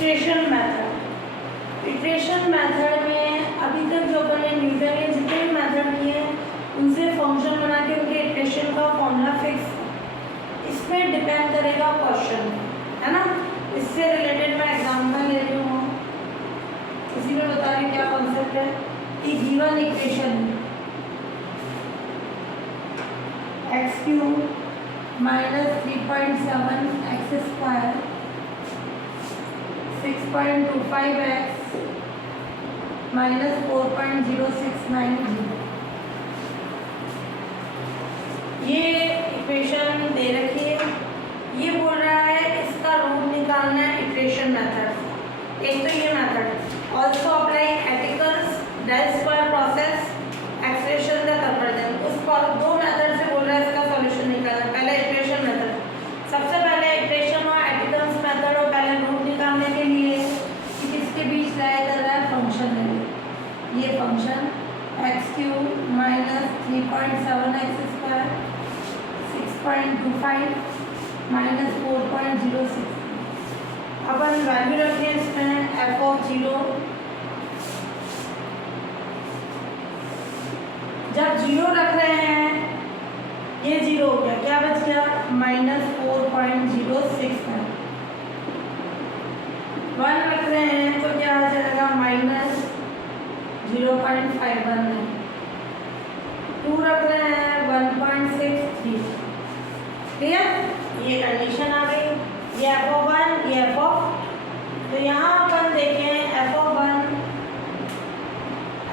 Iteration method. Iteration method में अभी तक जो अपन ने न्यूटन के जितने भी मेथड किए उनसे फंक्शन बना के उनके इटरेशन का फॉर्मूला फिक्स, इसमें डिपेंड करेगा क्वेश्चन, है ना। इससे रिलेटेड मैं एग्जांपल ले रही हूँ, इसी में बता रही हूँ क्या कॉन्सेप्ट है कि given equation x cube minus 3.7 x square 6.25 x minus 4.0690, ये इक्वेशन दे रखी है। ये बोल रहा है इसका रूट निकालना है इटरेशन मेथड। एक तो ये method also apply Aitken's del square process expression the convergence. उस दो मेथड से बोल रहा है इसका सॉल्यूशन निकालना। पहले इटरेशन मेथड, सबसे पहले इटरेशन और एटिकल्स मेथड, और पहले रूट निकालने के लिए कि किसके बीच लाया कर रहा है फंक्शन है, ये function x cube minus 3.7 x square 6.25 minus 4.06। अपन वैल्यू रखें इसमें एफ ऑफ 0, जब 0 रख रहे हैं ये 0 हो गया, क्या बच गया माइनस 4.06 है। 1 रख रहे हैं तो क्या आ जाएगा माइनस 0.51 है। 2 रख रहे हैं 1.63। क्लियर, ये कंडीशन आ गई। ये एफ ऑफ 1, ये एफ ऑफ, तो यहाँ अपन देखें F of 1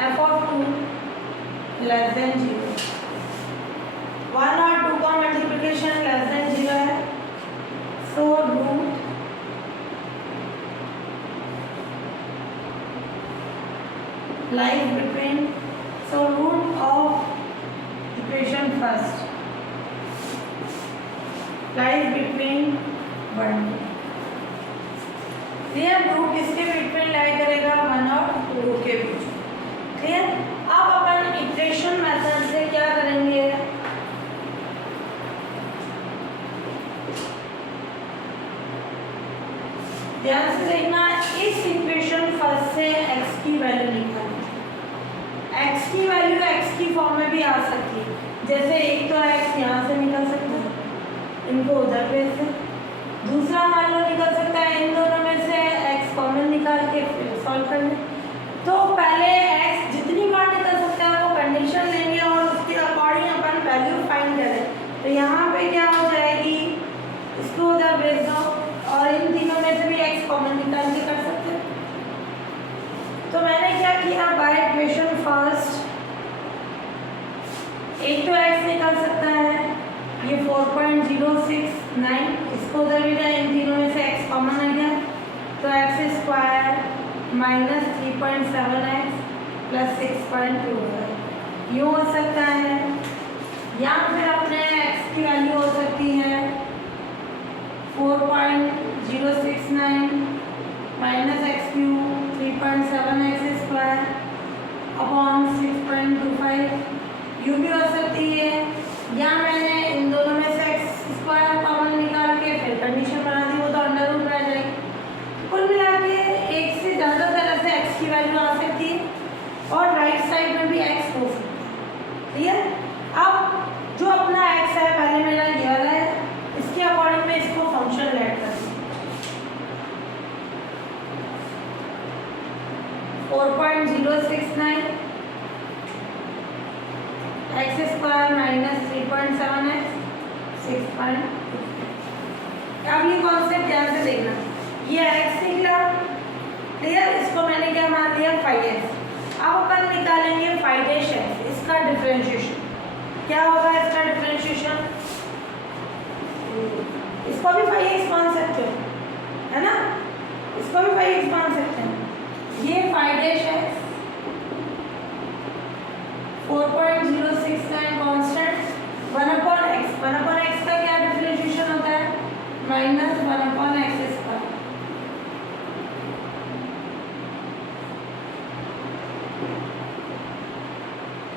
F of 2 less than 0, 1 और 2 का मल्टीप्लिकेशन लेस देन 0 है, so root lies between, so root of equation first lies between 1। Clear, root किसके बिटवीन लाई करेगा 1 और 2 के बीच। क्लियर, अब अपन इटरेशन मेथड से क्या करेंगे, ध्यान से देखना। इस इक्वेशन फर्स्ट से x की वैल्यू निकालनी। x की वैल्यू x की फॉर्म में भी आ सकती है, जैसे एक तो x यहाँ से निकल सकता है, इनको उधर भेज से, दूसरा मान लो निकल सकता है इन दोनों में से x कॉमन निकाल के फिर सॉल्व कर लें। तो पहले x जितनी बार निकल सकता है वो कंडीशन लेंगे और उसके अकॉर्डिंग अपन वैल्यू फाइंड करें। तो यहाँ पे क्या हो जाएगी, इसको उधर भेज दो और इन तीनों में से भी x कॉमन निकाल के कर सकते हैं। तो मैंने क्या किया, बाय इक्वेशन फर्स्ट एक तो x निकल सकता है, ये 4.069, इसको उधर भी जाए, इन तीनों में से x कॉमन आ गया तो x square minus 3.7x plus 6.25 यूँ हो सकता है, या फिर अपने x की वैल्यू हो सकती है 4.069 minus x cube 3.7x square upon 6.25 यूँ भी हो सकती है, या मैंने इन दोनों में से एक्स स्क्वायर कॉमन निकाल के फिर कंडीशन बना दी, वो तो अंडर रूट रह जाएगी। कुल मिला के एक से ज़्यादा तरह से एक्स की वैल्यू आ सकती है और राइट साइड में भी एक्स हो सकता है। क्लियर, अब जो अपना एक्स है पहले मेरा ये वाला है, इसके अकॉर्डिंग मैं इसको फंक्शन लेट कर दूँ 4.069 एक्स स्क्वायर माइनस 3.7x 6.25। अब ये कॉन्सेप्ट ध्यान से देखना, ये x निकला, क्लियर, इसको मैंने क्या मान दिया 5x। अब अपन निकालेंगे 5-x, इसका डिफरेंशिएशन क्या होगा, इसका डिफरेंशिएशन इसको भी 5x मान सकते हो, है ना, इसको भी 5x मान सकते हैं। ये 5-x 4.069 कांस्टेंट 1/x, 1/x का क्या डिफरेंशिएशन होता है माइनस 1/x स्क्वायर।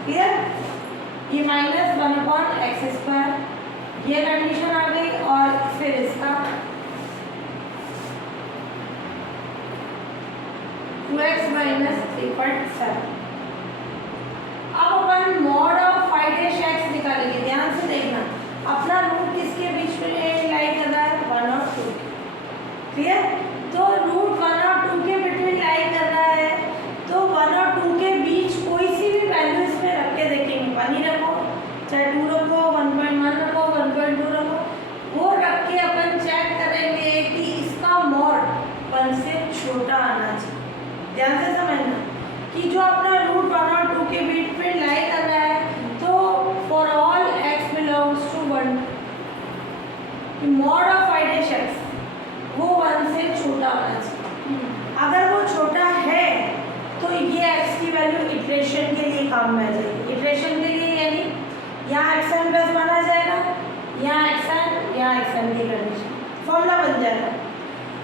क्लियर, ये माइनस 1/x स्क्वायर, ये कंडीशन आ गई। और फिर इसका 2x माइनस 3.7। अब अपन मॉड ऑफ 5-x निकालेंगे। ध्यान से देखना, अपना रूट किसके बीच में लाई कर रहा है? 1 और 2। क्लियर? तो रूट 1 और 2 के बिटवीन लाई कर रहा है, तो 1 और 2 के बीच कोई सी भी वैल्यू इसमें रख के देखेंगे। 1 ही रखो, चाहे 2 रखो, 1.1 रखो, 1.2 रखो, वो रख के अपन चेक करेंगे कि इसका मॉड 1 से छोटा आना चाहिए। ध्यान से समझना कि जो अपना रूट 1 और 2 के बीच में लाई कर रहा है, तो for all x belongs to 1, mod of 5-x वो 1 से छोटा होना चाहिए। अगर वो छोटा है तो ये x की वैल्यू इटरेशन के लिए काम में आ जाएगी। इटरेशन के लिए यानी यहाँ xn प्लस माना जाएगा, यहाँ xn, यहाँ xn की कंडीशन फॉर्मूला बन जाएगा।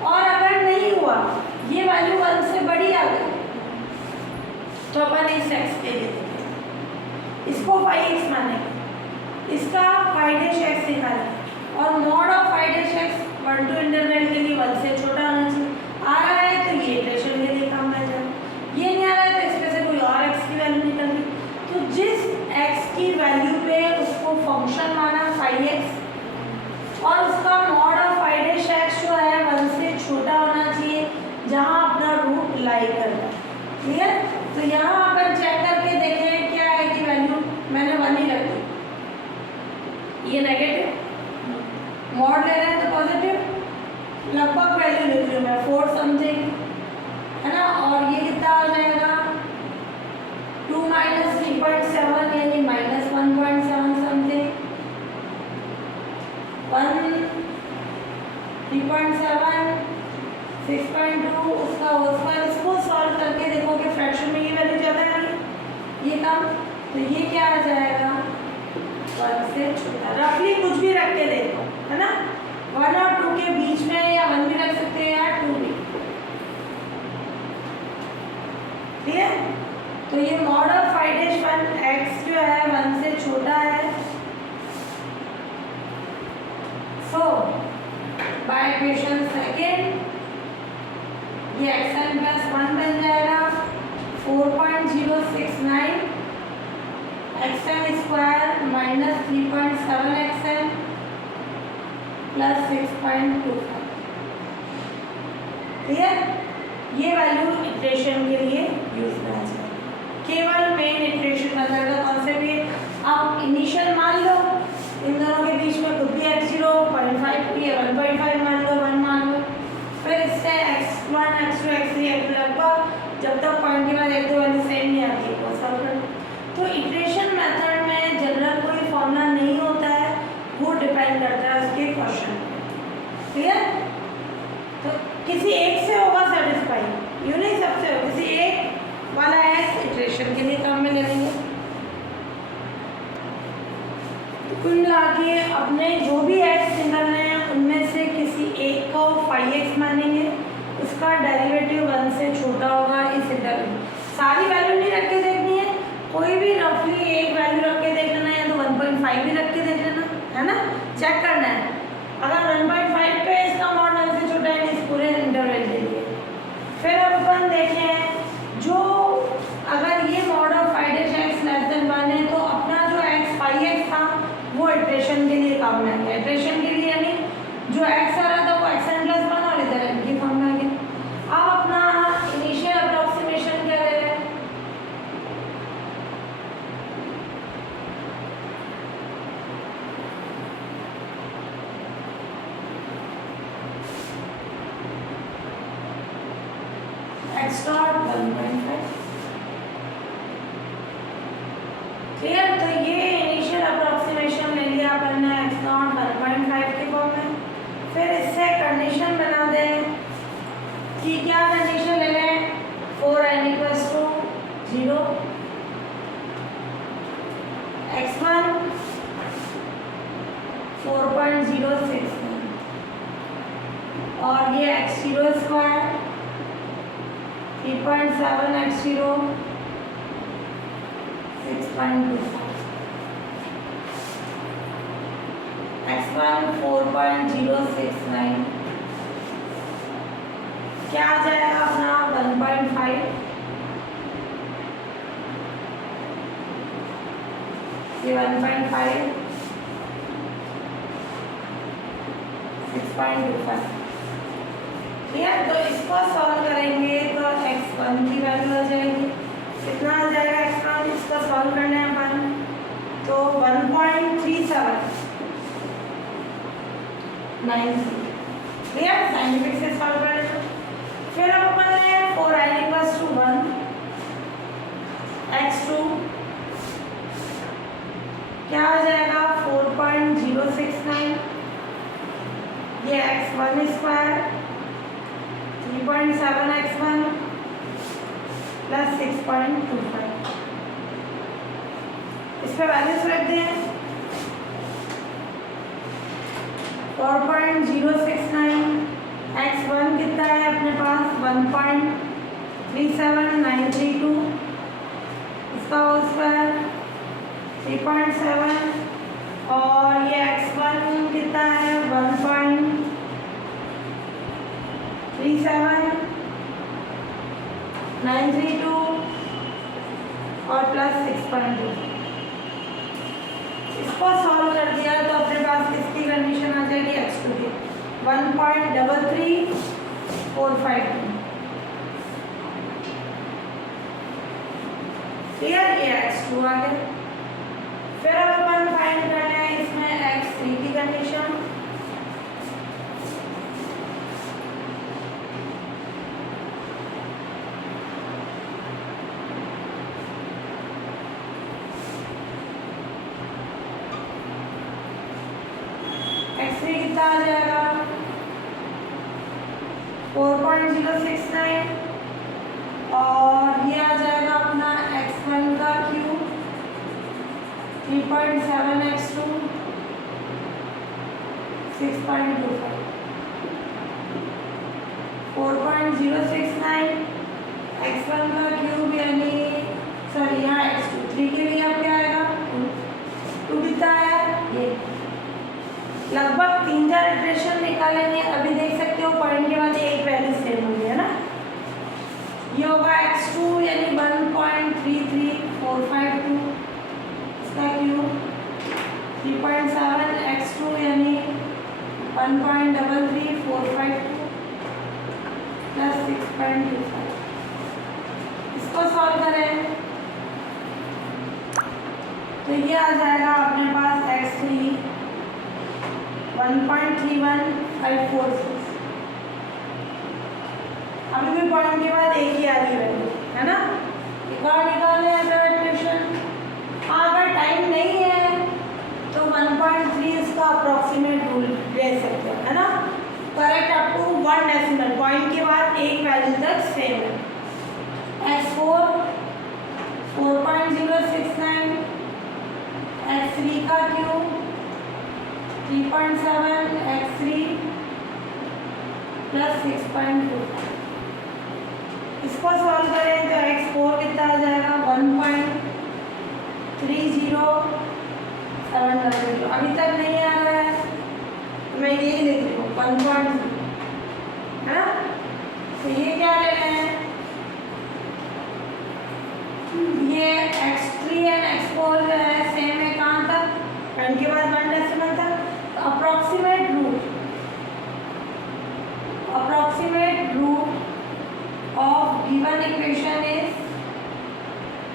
और अगर नहीं हुआ, ये वैल्यू 1 से बड़ी आ गई, तो अपन इस x के लिए देखेंगे, इसको 5x मानेंगे, इसका 5-x निकालेंगे और mod of 5-x 1 to interval के लिए 1 से छोटा होना चाहिए। आ रहा है तो ये इटरेशन के लिए काम में जाएगा, ये नहीं आ रहा है तो इसमें से कोई और x की वैल्यू निकल गई। तो जिस x की वैल्यू पे उसको फंक्शन माना 5x और उसका मॉड ऑफ 5-x जो है 1 से छोटा होना चाहिए, जहाँ अपना रूट लाई कर रहा है। क्लियर? तो यहाँ अपन चेक करके देखें क्या है कि वैल्यू मैंने 1 ही रख दी, ये नेगेटिव, मॉड ले रहे हैं तो पॉजिटिव, लगभग वैल्यू लिख रही हूँ मैं 4 समथिंग, है ना। और ये कितना हो जाएगा? 2 माइनस 3.7 यानी माइनस 1.7 समथिंग, 3.7, 6.2 उसका होल स्क्वायर। इसको सॉल्व करके देखो कि फ्रैक्शन में ये वैल्यू ज़्यादा है ये कम, तो ये क्या आ जाएगा? 1 से छोटा। रफली कुछ भी रख के देखो, है ना, 1 और 2 के बीच में, या 1 भी रख सकते हैं या 2 भी। ठीक है? तो ये मॉड ऑफ 5-x जो है 1 से छोटा है। सो बाय इक्वेशन सेकेंड ये xn प्लस 1 बन जाएगा 4.069 xn square minus 3.7 xn plus 6.25। Clear? ये वैल्यू इटरेशन के लिए यूज करना चाहिए। केवल मेन इटरेशन मेथड का कॉन्सेप्ट ये। अब इनिशियल मान लो, इन दोनों के बीच में कुछ भी x0 0.5 या 1.5 मान लो, 1 मान लो, फिर इससे x1 x2 x3 लगभग जब तक पॉइंट के बाद एक दो वैल्यू सेम नहीं आती है वो सॉल्व कर। तो इटरेशन मेथड में जनरल कोई फॉर्मूला नहीं होता है, वो डिपेंड करता है उसके क्वेश्चन पे। क्लियर? तो किसी एक से होगा सेटिस्फाई, यूँ नहीं सबसे हो, किसी एक वाला x इटरेशन के लिए काम में ले लेंगे। तो कुल मिला के अपने जो भी x निकलने हैं उनमें से किसी एक को 5x मानेंगे, उसका डेरिवेटिव 1 से छोटा होगा इस इंटरवल। सारी वैल्यू नहीं रख के देखनी है, कोई भी रफली एक वैल्यू रख के देख लेना, या तो 1.5 भी रख के देख लेना, है ना, चेक करना है। अगर 1.5 पे इसका मॉड 1 से छोटा है इस पूरे इंटरवल के लिए। फिर अब अपन देखें जो अगर ये mod of 5x less than 1 है तो अपना जो x 5x था वो इटरेशन के लिए काम में आ गया। इटरेशन के लिए यानी जो x आ रहा था वो xn प्लस 1 और इधर n की फॉर्म में आ गया। अब अपना इनिशियल अप्रोक्सीमेशन क्या ले रहे हैं? x not 1.5। क्लियर? तो ये इनिशियल अप्रोक्सीमेशन ले लिया अपन ने x नॉट 1.5 की फॉर्म में। फिर इससे कंडीशन बना दें कि क्या कंडीशन ले लें? 4n = 0, x1 4.069 और ये x0 स्क्वायर 3.7 x0 6.25 x1 4.069 क्या आ जाएगा अपना 1.5, ये 1.5, 6.25। ठीक है, तो इसको सॉल्व करेंगे तो x1 की वैल्यू आ जाएगी, कितना आ जाएगा x1, इसको सॉल्व करने हैं अपन तो 1.3793। क्लियर, साइंटिफिक से सॉल्व कर लेते। फिर अब अपन ने 4i = 1, x2 क्या आ जाएगा 4.069, ये x1 स्क्वायर 3.7 x1 प्लस 6.25, इस पे वैल्यूज रख दें 4.069, x1 कितना है अपने पास 1.37932, इसका होल स्क्वायर 3.7 और ये x1 कितना है 1.37932 और प्लस 6.2। इसको सॉल्व कर दिया तो अपने पास किसकी कंडीशन आ जाएगी x2 की 1.33452। क्लियर, ये x2 आ गया। फिर अब अपन फाइंड करना है इसमें x3 की कंडीशन। x3 कितना आ जाएगा 4.069 और ये आ जाएगा अपना x1 का क्यूब 3.7 x2 6.25 4.069 x1 का क्यूब यानी सॉरी यहाँ x2 3 के लिए अब क्या आएगा 2 कितना है ये लगभग 3-4 इटरेशन निकालेंगे। अभी देख सकते हो पॉइंट के बाद एक वैल्यू सेम होगी है ना, ये होगा x2 यानी 1.33452, इसका क्यूब 3.7 x2 यानी 1.33452 प्लस 6.25। इसको सॉल्व करें तो ये आ जाएगा अपने पास x3 1.31546। अभी भी पॉइंट के बाद एक ही आ रही वैल्यू है ना, एक और निकालने इक्वेशन। अगर टाइम नहीं है तो 1.3 इसका अप्रॉक्सीमेट रूल ले सकते हो है ना, correct up to 1 decimal point के बाद एक वैल्यू तक सेम है। x4 4.069 x3 का क्यूब 3.7 x3 प्लस 6.25। इसको सॉल्व करें तो x4 कितना आ जाएगा 1.30700। अभी तक नहीं आ रहा है तो मैं ये लिख रही हूँ 1.0 है ना, तो ये क्या ले रहे हैं ये x3 एंड x4 जो है सेम है कहाँ तक पॉइंट के बाद 1 डेसिमल तक। approximate root of given equation is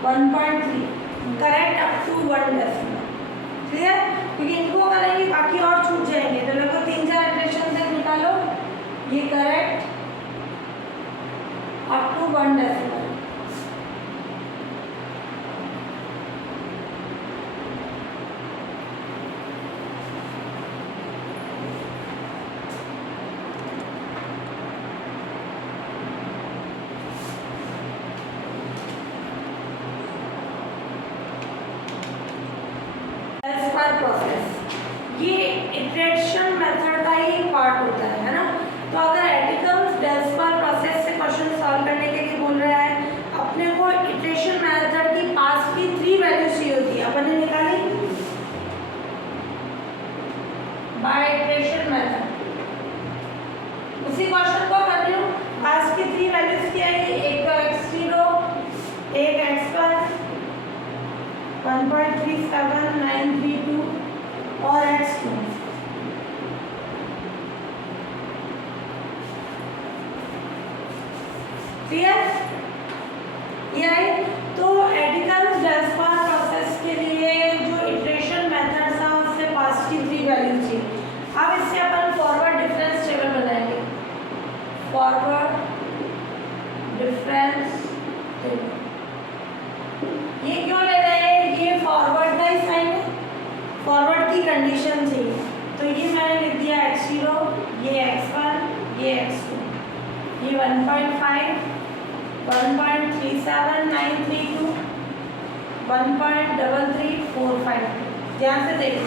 1.3, correct up to 1 decimal। Clear, क्योंकि इनको करेंगे बाकी और छूट जाएंगे तो लगभग 3-4 इटरेशन तक निकालो, ये correct up to 1 decimal. Process ये इटरेशन मेथड का ही पार्ट होता है ना। तो अगर एडिकम्स डेल्स्पर प्रोसेस से क्वेश्चन सॉल्व करने के लिए बोल रहा है अपने को इटरेशन मेथड की पास की 3 वैल्यू चाहिए होती है, अपन ने निकाली बाय इटरेशन मेथड। उसी क्वेश्चन को कर रही हूँ, पास की 3 वैल्यूज क्या है, एक 0.37932 और x2। क्लियर? ये आई। तो एडिकल्स-डेल्स्पान प्रोसेस के लिए जो इटरेशन मेथड था उससे पास की 3 वैल्यू थी। अब इससे अपन फॉरवर्ड डिफरेंस टेबल बनाएंगे। फॉरवर्ड डिफरेंस टेबल ये क्यों ले रहे हैं? ये फॉरवर्ड का ही साइन है, फॉरवर्ड की कंडीशन थी। तो ये मैंने लिख दिया x0, ये x1, ये x2, ये 1.5, 1.37932, 1.3345। ध्यान से देखो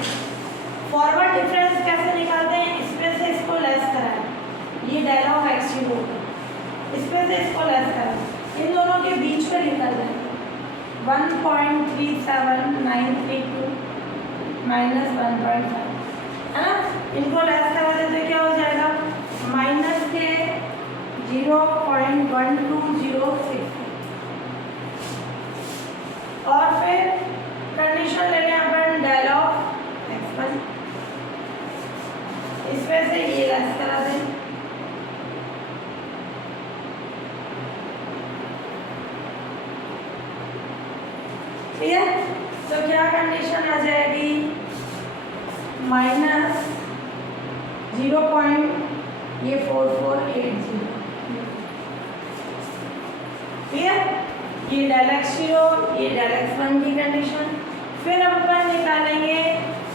फॉरवर्ड डिफरेंस कैसे निकालते हैं। इसमें से इसको लेस कराएं, ये डेल ऑफ x0, इसमें से इसको लेस कराएं, इन दोनों के बीच में निकल जाएंगे 1.37932 माइनस 1.5, है ना। इनको लेस करा देते तो क्या हो जाएगा? माइनस के 0.1206। और फिर कंडीशन ले लें अपन डेल ऑफ x1, इसमें से ये लेस करा दें, क्लियर। तो क्या कंडीशन आ जाएगी? माइनस 0.4480। क्लियर? ये डेल x0, ये डेल x1 की कंडीशन। फिर अपन निकालेंगे,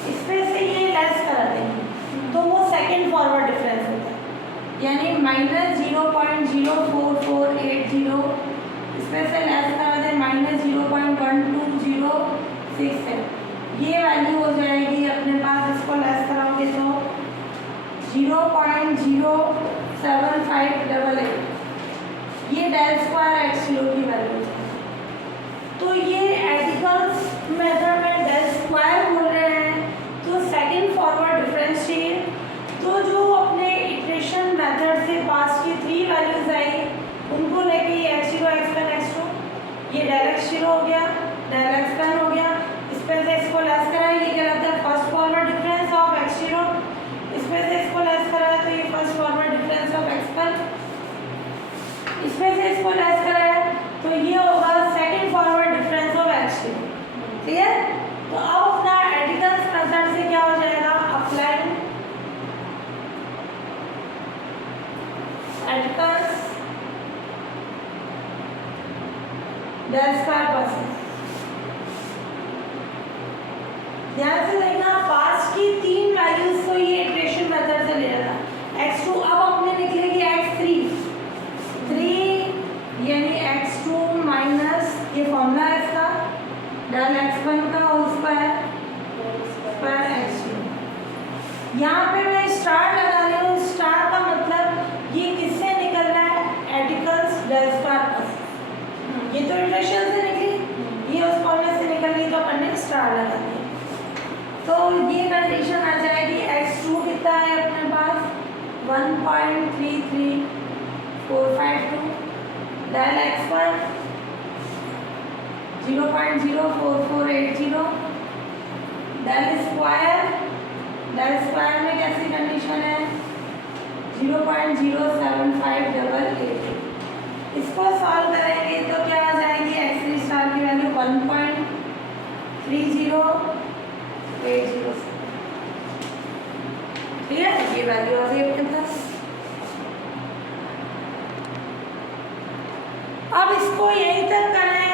इसमें से ये लेस करा देंगे तो वो सेकंड फॉरवर्ड डिफरेंस होता है, यानी माइनस 0.04480, इसमें से लेस करा दें माइनस 0.1206। ये वैल्यू हो जाएगी अपने पास, इसको लेस कराओगे तो 0.07588। ये डेल स्क्वायर x0 की वैल्यू है। तो ये एडिकल्स मेथड में डेल स्क्वायर बोल रहे हैं, तो सेकंड फॉरवर्ड डिफरेंस चाहिए। तो जो अपने इटरेशन मेथड से पास की 3 वैल्यूज आई उनको लेके ये x0, x1, x2, ये डेल x0 हो गया, डेल x1 हो गया, इसमें से इसको लेस कराए, ये कहलाता है first forward difference of x0, इसमें से इसको लेस कराया तो ये first forward difference of x1, इसमें से इसको लेस कराया तो ये होगा second forward difference of x2। Clear? तो अब अपना एडिकल्स मेथड से क्या हो जाएगा? Applied Aitken's del square process. ध्यान से देखना, पास की 3 वैल्यूज को ये इटरेशन मेथड से ले रहा था x2। अब अपने निकलेगी x3, यानी x2 माइनस ये फॉर्मूला है इसका डेल x1 का होल स्क्वायर पर x2। यहाँ पे मैं स्टार लगा रही हूँ, स्टार का मतलब ये किससे निकल रहा है? एडिकल्स डेल स्क्वायर प्रोसेस। ये तो इटरेशन से निकली, ये उस फॉर्मूले से निकल गई तो अपन ने स्टार लगा दिया। तो ये कंडीशन आ जाएगी x2 कितना है अपने पास? 1.33452, डेल x1 0.04480, डेल स्क्वायर में कैसी कंडीशन है? 0.07588। इसको सॉल्व करेंगे तो क्या आ जाएगी? x3 स्टार की वैल्यू 1.3080। ठीक है, ये वैल्यू आ गई अपने पास। अब इसको यहीं तक करें,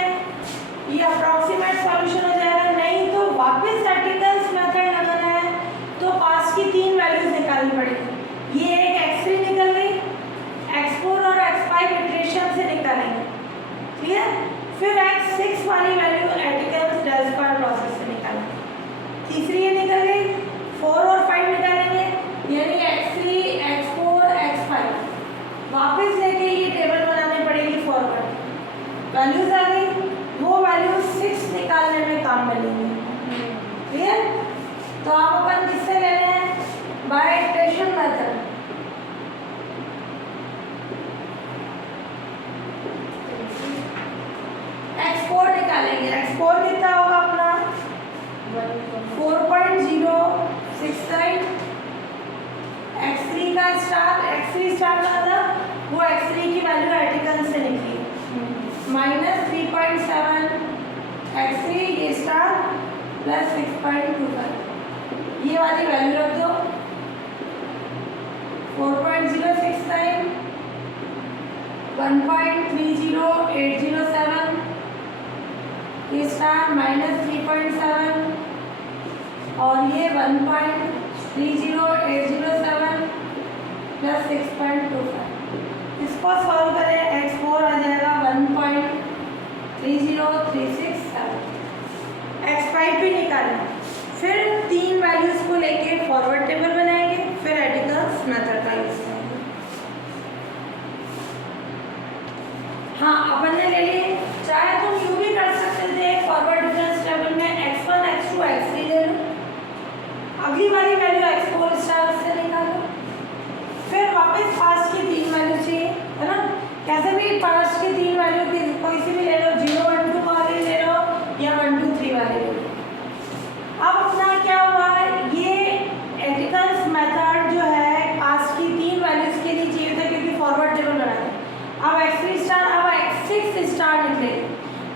ये अप्रॉक्सीमेट सॉल्यूशन हो जाएगा। नहीं तो वापस एडिकल्स मेथड लगाना है तो पास की 3 वैल्यूज निकालनी पड़ेगी। ये एक x3 निकल गई, x4 और x5 इटरेशन से निकालेंगे, ठीक है। फिर x6 वाली वैल्यू एडिकल्स डेल स्क्वायर प्रोसेस से निकालेंगे। तीसरी ये निकल गई, 4 और 5 निकालेंगे, यानी x3, x4, x5 वापस लेके ये टेबल बनानी पड़ेगी फॉरवर्ड। वैल्यूज आ गई, वो वैल्यू 6 निकालने में काम मिलेंगे। क्लियर? तो आप अपन किससे ले रहे हैं? Bye iteration method. x4 निकालेंगे, x4 कितना होगा अपना? स्टार x3 स्टार का मतलब वो x3 की वैल्यू आर्टिकल से निकली -3.7 x3 ये स्टार प्लस 6.25 ये वाली वैल्यू रख दो 4.069 1.30807 ये स्टार -3.7 और ये 1.30807 प्लस 6.25 इसको सॉल्व करें x4 आ जाएगा 1.30367 x5 भी निकालें फिर तीन वैल्यूज को लेके फॉरवर्ड टेबल बनाएंगे फिर एडिकल्स मेथड का यूज करेंगे। हाँ अपन ने ले लिए चाहे तुम यूं भी कर सकते थे फॉरवर्ड डिफरेंस टेबल में x1 x2 x3 ले लो अगली वाली वैल्यू x4 स्टार से निकालो फिर वापस पास्ट की तीन वैल्यू चाहिए है ना कैसे भी पास्ट की तीन वैल्यू की कोई सी भी ले लो 0 1 2 वाली ले लो या 1 2 3 वाली ले लो। अब अपना क्या हुआ ये एडिकल्स मेथड जो है पास्ट की तीन वैल्यूज के लिए चाहिए था क्योंकि फॉरवर्ड टेबल बनाते अब x3 स्टार अब x6 स्टार निकले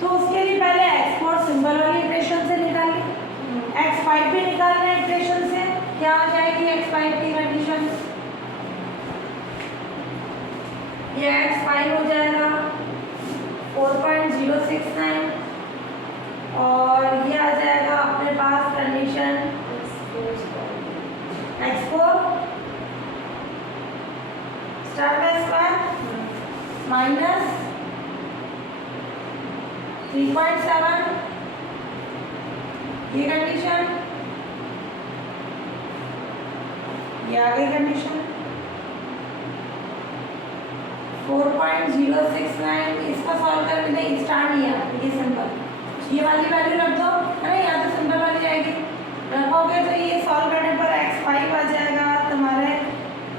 तो उसके लिए पहले x4 सिंपल वाली इक्वेशन से निकालिए x5 भी निकालना है इक्वेशन से क्या आ जाएगी x5 की कंडीशन ये x5 हो जाएगा 4.069 और ये आ जाएगा अपने पास कंडीशन x4 स्टार का स्क्वायर माइनस 3.7 ये कंडीशन ये आ गई कंडीशन 4.069 इसका सॉल्व करके नहीं स्टार नहीं है ये सिंपल ये वाली वैल्यू रख दो है ना यहाँ तो सिंपल वाली आएगी रखोगे तो ये सॉल्व करने पर x5 आ जाएगा तुम्हारे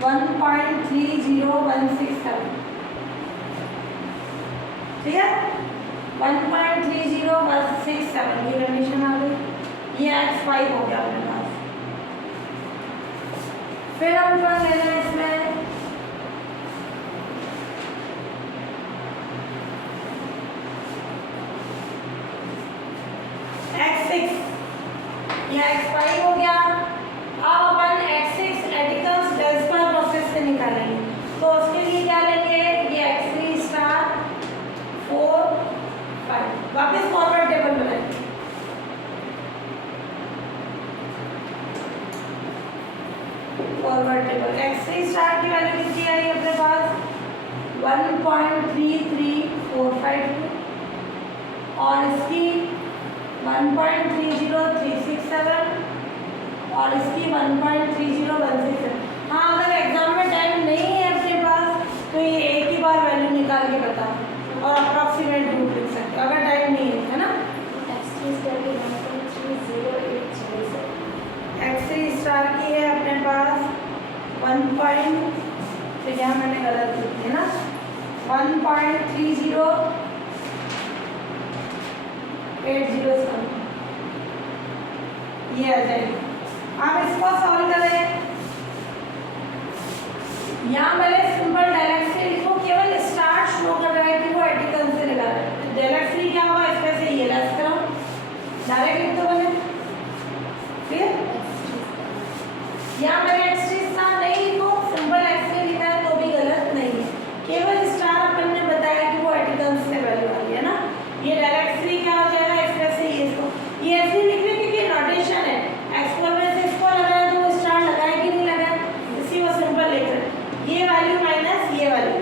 1.30167 ठीक है 1.30167 ये कंडीशन आ गई ये x5 हो गया अपने पास फिर हम क्या लेना है इसमें x6 ये x5 हो गया अब अपन x6 एडिकल्स डेल्स्पर प्रोसेस से निकालेंगे तो उसके लिए क्या लेंगे ये x3 स्टार 4 5 वापस फॉरवर्ड टेबल बनाएंगे फॉरवर्ड टेबल x3 स्टार की वैल्यू कितनी आई अपने पास 1.33452 और इसकी 1.30367 और इसकी 1.30167 हाँ अगर एग्जाम में टाइम नहीं है अपने पास तो ये एक ही बार वैल्यू निकाल के बताओ और अप्रॉक्सीमेट रूट लिख सकते हो अगर टाइम नहीं है ना x3 स्टार की है अपने पास 1. तो यहाँ मैंने गलत लिख दिया ना 1.30807 ये आ जाएगी आप इसको सॉल्व करें यहाँ मैंने सिंपल डायरेक्ट से लिखो केवल स्टार शो कर रहा है कि वो आर्टिकल से लगा रहा है डायरेक्ट से क्या हुआ इसमें से ये लेस करो डायरेक्ट लिख दो मैंने फिर यहाँ मैंने x3 स्टार नहीं लिखो सिंपल x3 लिखा है तो भी गलत नहीं है केवल स्टार अपन ने बताया कि वो आर्टिकल से वैल्यू आ रही है ना ये डायरेक्ट 3 क्या हो जाएगा इसमें से ये इसको ये ऐसे लिख रहे क्योंकि नोटेशन है x4 में से इसको लगाया तो वो स्टार लगाया कि नहीं लगाया इसी वो सिंपल लिख रहे ये वैल्यू माइनस ये वैल्यू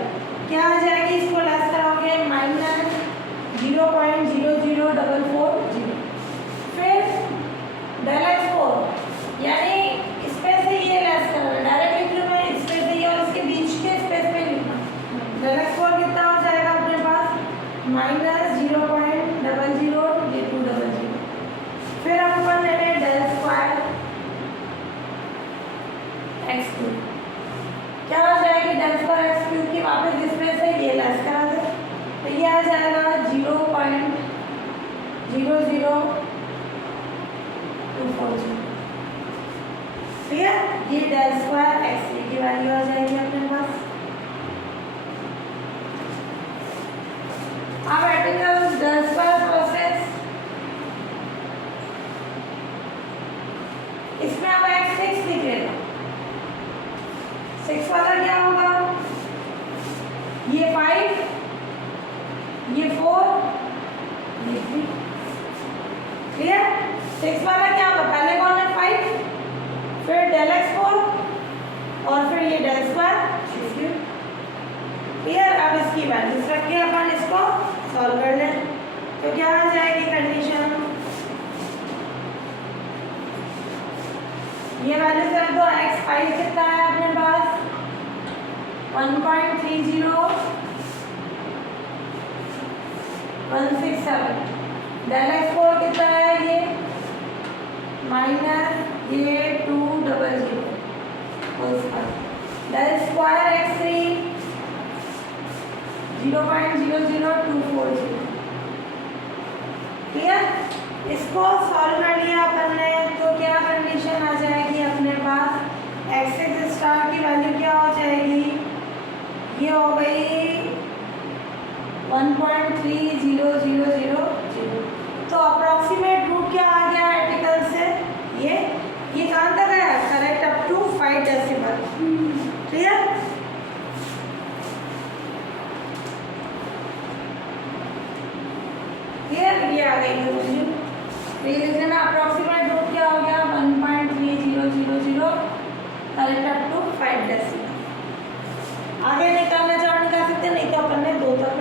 क्या आ जाएगी इसको लेस कराओगे -0.00440 फिर डेल x4 यानी इसमें से ये लेस करना डायरेक्ट लिख लूँ मैं इसमें से ये और इसके बीच के स्पेस पे लिखना डेल x4 कितना हो जाएगा अपने पास -0.00 फिर हम अपन ले लें डेल स्क्वायर x3 क्या हो जाएगी डेल स्क्वायर x3 की वापस इसमें से ये लेस करा दे तो ये आ जाएगा 0.00240 ठीक है ये डेल स्क्वायर x3 की वैल्यू आ जाएगी अपने पास। अब एटिकल डेल स्क्वायर प्रोसेस, इसमें अब x6 लिख लेना। 6 वाला क्या होगा, ये 5, ये 4, ये 3। क्लियर? 6 वाला क्या होगा, पहले कौन है 5, फिर डेल x4 और फिर ये डेल स्क्वायर। क्लियर? अब इसकी वैल्यूज रख के अपन इसको सॉल्व कर लें तो क्या आ जाएगी कंडीशन, ये वैल्यूज रख दो। x5 कितना है अपने पास 1.30 167, डेल x4 कितना है ये माइनस ये 200, डेल स्क्वायर x3 0.00240। क्लियर? इसको सॉल्व कर लिया अपन ने तो क्या कंडीशन आ जाएगी अपने पास, x6 स्टार की वैल्यू क्या हो जाएगी, ये हो गई 1.30000। तो अप्रॉक्सीमेट रूट क्या आ गया आर्टिकल से, ये कहाँ तक है, correct up to 5 decimal. Clear? Clear? ये आ गई वैल्यू, ये लिख लेना। अप्रॉक्सीमेट रूट क्या हो गया 1.3000, करेक्ट अप टू 5 डेसिमल। आगे निकालना चाहो निकाल सकते, नहीं तो अपन ने 2 तक